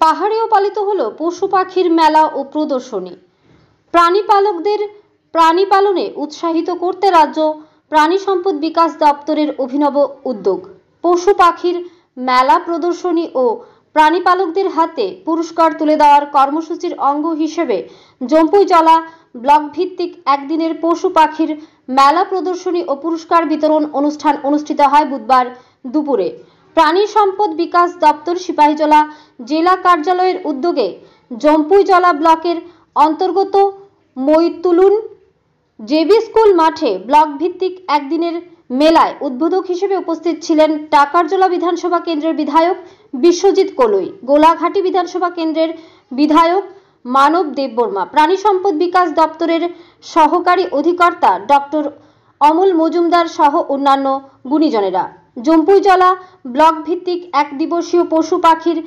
পাহাড়েও পালিত হলো পশু পাখির মেলা ও প্রদর্শনী। প্রাণী পালনে উৎসাহিত করতে রাজ্য প্রাণী সম্পদ বিকাশ দপ্তরের অভিনব উদ্যোগ। পশু পাখির মেলা, প্রদর্শনী ও প্রাণী পালকদের হাতে পুরস্কার তুলে দেওয়ার কর্মসূচির অঙ্গ হিসেবে জম্পুইজলা ব্লক ভিত্তিক একদিনের পশু পাখির মেলা, প্রদর্শনী ও পুরস্কার বিতরণ অনুষ্ঠান অনুষ্ঠিত হয় বুধবার দুপুরে। প্রাণী সম্পদ বিকাশ দপ্তর সিপাহীজলা জেলা কার্যালয়ের উদ্যোগে জম্পুইজলা ব্লকের অন্তর্গত মৈতুলুন জেবি স্কুল মাঠে ব্লক ভিত্তিক একদিনের মেলায় উদ্বোধক হিসেবে উপস্থিত ছিলেন টাকারজলা বিধানসভা কেন্দ্রের বিধায়ক বিশ্বজিৎ কলই, গোলাঘাটি বিধানসভা কেন্দ্রের বিধায়ক মানব দেববর্মা, প্রাণী সম্পদ বিকাশ দপ্তরের সহকারী অধিকর্তা ডক্টর অমল মজুমদার সহ অন্যান্য গুণীজনেরা। জম্পুইজলা ব্লক ভিত্তিক এক দিবসীয় পশু পাখির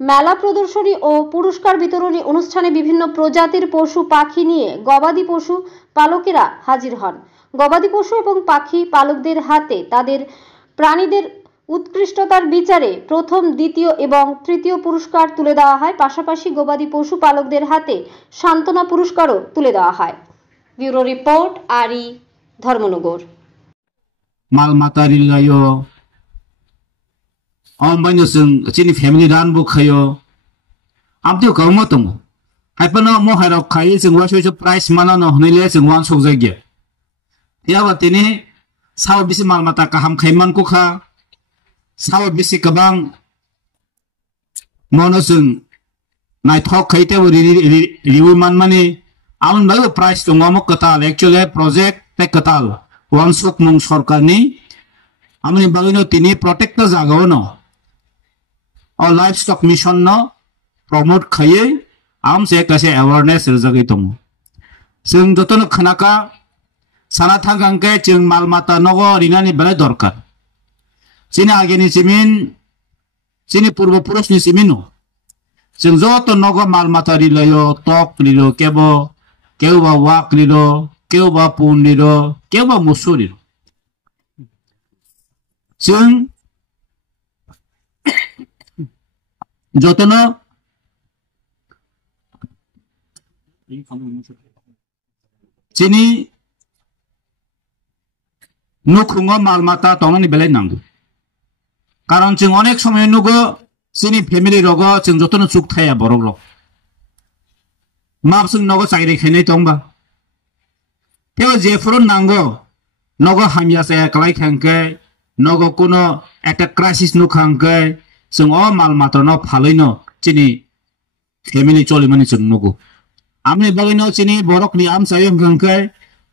মেলা, প্রদর্শনী ও পুরস্কার বিতরণী অনুষ্ঠানে বিভিন্ন প্রজাতির পশু পাখি নিয়ে গবাদি পশু পালকেরা হাজির হন। গবাদি পশু এবং পাখি পালকদের হাতে তাদের প্রাণীদের উৎকৃষ্টতার বিচারে প্রথম, দ্বিতীয় এবং তৃতীয় পুরস্কার তুলে দেওয়া হয়। পাশাপাশি গবাদি পশু পালকদের হাতে সান্ত্বনা পুরস্কারও তুলে দেওয়া হয়। ব্যুরো রিপোর্ট, আরি, ধর্মনগর। মালমাতা রিলাयो अम्बाइनो जों जोंनि फेमिलि रानबो खायो आमथियाव गावमा दङ हायफानो महाराव खायो जों वासो प्राइस मानानो हनैले जों वान सक जायगे याबा तिनि साव बिसि मालमाता गाहाम खायमानखौ खा साव बिसि गोबां मनो जों नायथक खायते रिवि मानमानि आउन बायो प्राइस दङ म कताल एक्चुअली प्रोजेक्ट पे कताल वान सक मुं सरकारनि आमनि बागैनो तिनि प्रोटेक्टर जागावनो और लाइफ स्टॉक मिशन न प्रमोट खाये आम से कैसे अवेयरनेस रजागै दङ जों जतनो खनाका साना थांगांके जों मालमाता नगो रिनानि बेले दरकार जोंनि आगेनि जमिन जोंनि पूर्व पुरुषनि जमिन जों जत नगो मालमाता रिलायो टक रिलो केबो केवबा वाक रिलो केवबा पुन रिलो केवबा मुसु रिलो जों जतनो जोंनि नुखुङो मालमाता दंनायनि बेलाय नांगौ कारण जों अनेक समय नुगो जोंनि फेमिलि रगो जों जतनो सुख थाया बरग रग माब जों नगो चाकरि खायनाय दंबा थेव जेफोर नांगौ नगो हामिया जाया कलाय खांके नगो कोनो একটা ক্রাইসিস नुखांके जों अ मालमाता न फालैनो जोंनि फेमिलि चलिमानि जों नुगो आमनि बागैनो जोंनि बरकनि आम सायो खांके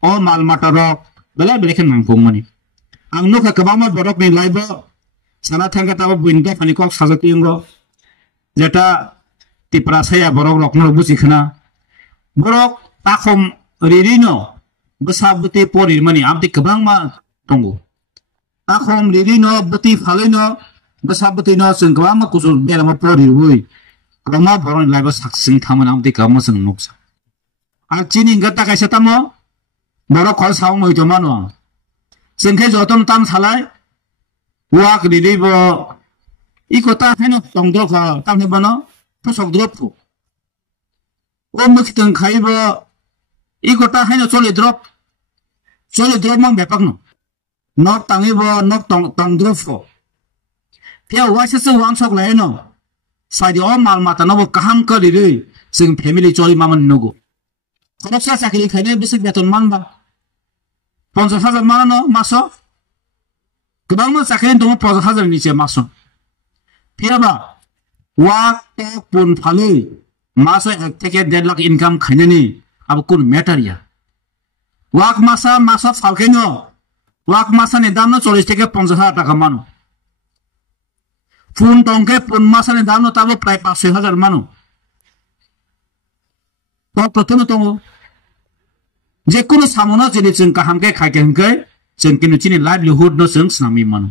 अ मालमाता रक बेले बेलेखे नांगौमानि आं नुखा गोबां बरकनि लाइबो साना थांगा ताबो बुइनदा फानि कक साजतिंगो जेटा तिप्रा साया बरक रकनो बुजिखना बरक ताखम रिरिनो बसाबति परिमानि आमति गोबां मा दंगो ताखम रिरिनो बति फालैनो बसाबतिनो जों गोबां कुसुल बेलामा परिवै गोबां बरन लाइबो साक्सिं थामोन आमति गोबां जों नुक्सा आर चिनि गता कायसा तामो बरक खल साव मैतो मानो जोंखे जतन ताम सालाय वाक रिरिबो इकोता हेनो तंगदख तामने बनो फसक द्रपफु ओ मुखितन खाइबो इकोता हेनो चले द्रप मां बेपाकनो नक तांगिबो नक तंगद्रफो फेव वासेसो वांसक लायनो साइदि अ मालमाता नबो काहाम करिरै जों फेमिलि चलि मामन नगो खरसा चाकरि खायने बेसे बेतन मानबा 50,000 मानो मासो गोबां मा चाकरि दङ 50,000 निचे मासो फेबा वाक टक पुन फालै मासो 1 থেকে 1.5 लाख इनकाम खायनेनि अब कुन मेटारिया वाक मासा फालकेनो वाक मासानि दाम 40 থেকে 50,000 টাকা मानो पुन टंके पुन मासानि दाम ताबो प्राय 5,000 मानो तो प्रथम दङ जे कुनु सामनो जिनि जों गाहामके खायकेंके जों किनु चिनि लाइवलीहुड न जों सामी मानो